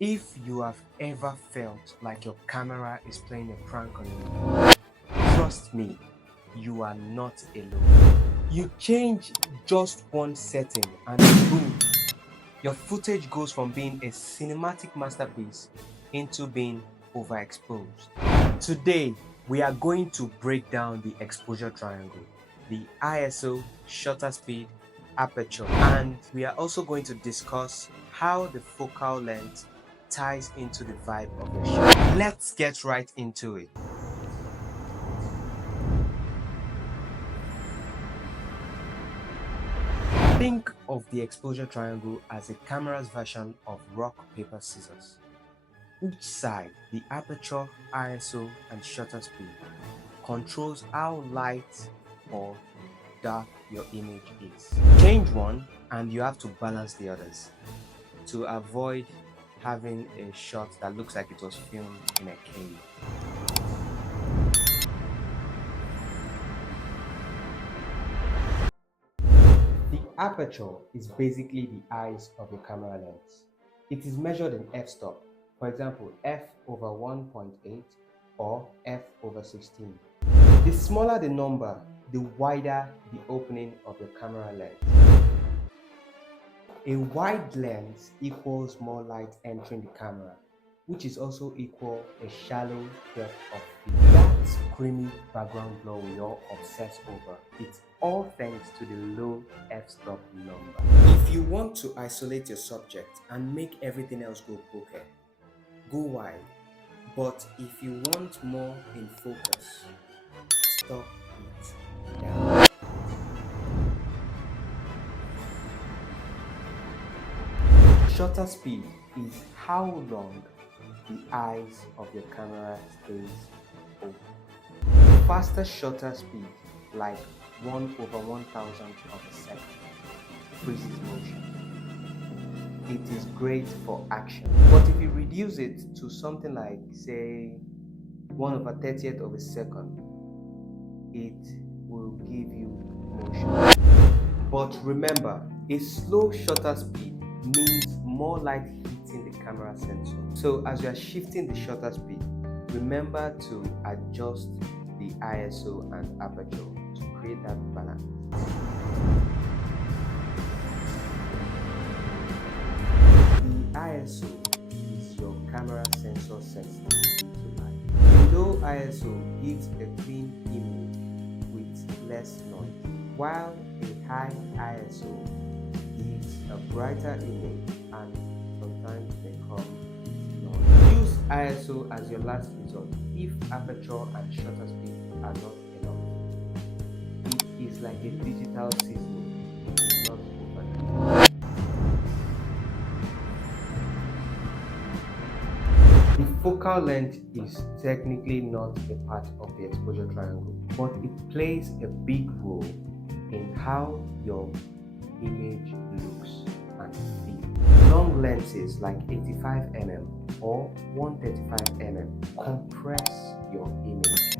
If you have ever felt like your camera is playing a prank on you, trust me, you are not alone. You change just one setting and boom, your footage goes from being a cinematic masterpiece into being overexposed. Today, we are going to break down the exposure triangle, the ISO, shutter speed, aperture, and we are also going to discuss how the focal length ties into the vibe of your shot. Let's get right into it. Think of the exposure triangle as a camera's version of rock, paper, scissors. Each side, the aperture, ISO, and shutter speed, controls how light or dark your image is. Change one and you have to balance the others to avoid having a shot that looks like it was filmed in a cave. The aperture is basically the eyes of your camera lens. It is measured in f-stop, for example f over 1.8 or f over 16. The smaller the number, the wider the opening of your camera lens. A wide lens equals more light entering the camera, which is also equal a shallow depth of field. That creamy background blur we all obsess over, it's all thanks to the low f-stop number. If you want to isolate your subject and make everything else go bokeh, go wide. But if you want more in focus, stop it down. Shutter speed is how long the eyes of your camera stays open. Faster shutter speed, like 1 over 1,000th of a second, freezes motion. It is great for action. But if you reduce it to something like, say, 1 over 30th of a second, it will give you motion. But remember, a slow shutter speed means more light hitting the camera sensor. So as you are shifting the shutter speed, remember to adjust the ISO and aperture to create that balance. The ISO is your camera sensor sensitivity to light. The low ISO gives a clean image with less noise, while a high ISO gives a brighter image and sometimes may come with noise. Use ISO as your last resort if aperture and shutter speed are not enough. It is like a digital seasoning, not overnight. The focal length is technically not a part of the exposure triangle, but it plays a big role in how your image looks and feels. Long lenses like 85mm or 135mm compress your image,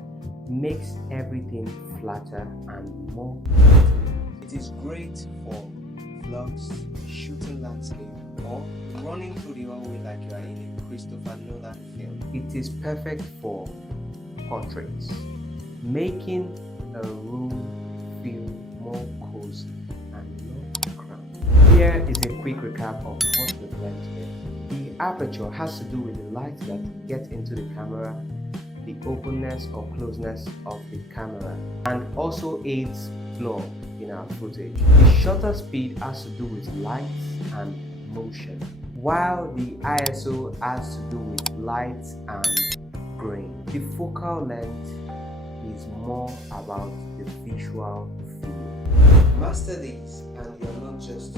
makes everything flatter and more intimate. It is great for vlogs, shooting landscape, or running through the hallway like you are in a Christopher Nolan film. It is perfect for portraits, making a room feel more cozy and not cramped. Here is a quick recap of what we've learned today. The aperture has to do with the light that gets into the camera, the openness or closeness of the camera, and also aids flow in our footage. The shutter speed has to do with light and motion, while the ISO has to do with light and grain. The focal length is more about the visual feel. Master these and you're not just